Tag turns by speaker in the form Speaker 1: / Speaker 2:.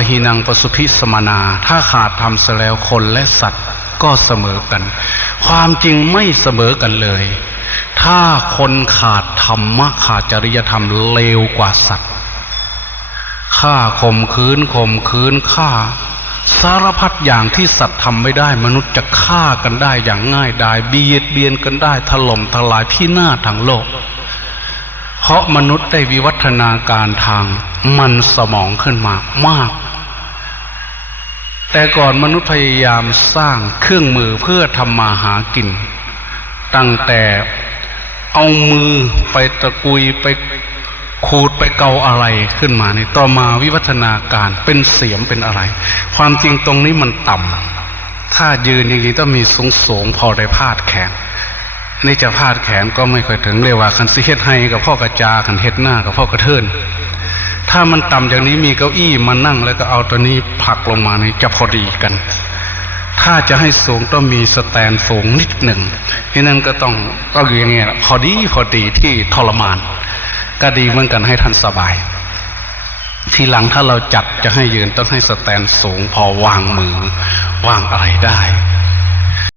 Speaker 1: ปหินังปสุพิสมนา ถ้าขาดธรรมเสแล้วคนและสัตว์ก็เสมอกัน ความจริงไม่เสมอกันเลย ถ้าคนขาดธรรมะขาดจริยธรรมเลวกว่าสัตว์ฆ่าข่มขืนข่มขืนฆ่า สารพัดอย่างที่สัตว์ทำไม่ได้ มนุษย์จะฆ่ากันได้อย่างง่ายดายเบียดเบียนกันได้ถล่มทลายพินาศทางโลก เพราะมนุษย์ได้วิวัฒนาการทางมันสมองขึ้นมามาก แต่ก่อนมนุษย์พยายามสร้างเครื่องมือเพื่อทำมาหากิน ตั้งแต่เอามือไปตะกุยไปขูดไปเกาอะไรขึ้นมาในต่อมาวิวัฒนาการเป็นเสียมเป็นอะไร ความจริงตรงนี้มันต่ำถ้ายืนจริงๆต้องมีสูงสูงพอได้พาดแขนนี่จะพาดแขนก็ไม่ค่อยถึงเรียกว่าคันสิเฮ็ดให้กับพ่อกระจาคันเฮ็ดหน้ากับพ่อกระเทิน ถ้ามันต่ำจากนี้มีเก้าอี้มานั่งแล้วก็เอาตัวนี้ผลักลงมานี่จะพอดีกัน ถ้าจะให้สูงต้องมีสแตนสูงนิดหนึ่งที่นั่นก็ต้องก็คืออย่างเงี้ยพอดีพอดีที่ทรมาน ก็ดีเหมือนกันให้ท่านสบาย ทีหลังถ้าเราจัดจะให้ยืนต้องให้สแตนสูงพอวางมือ วางอะไรได้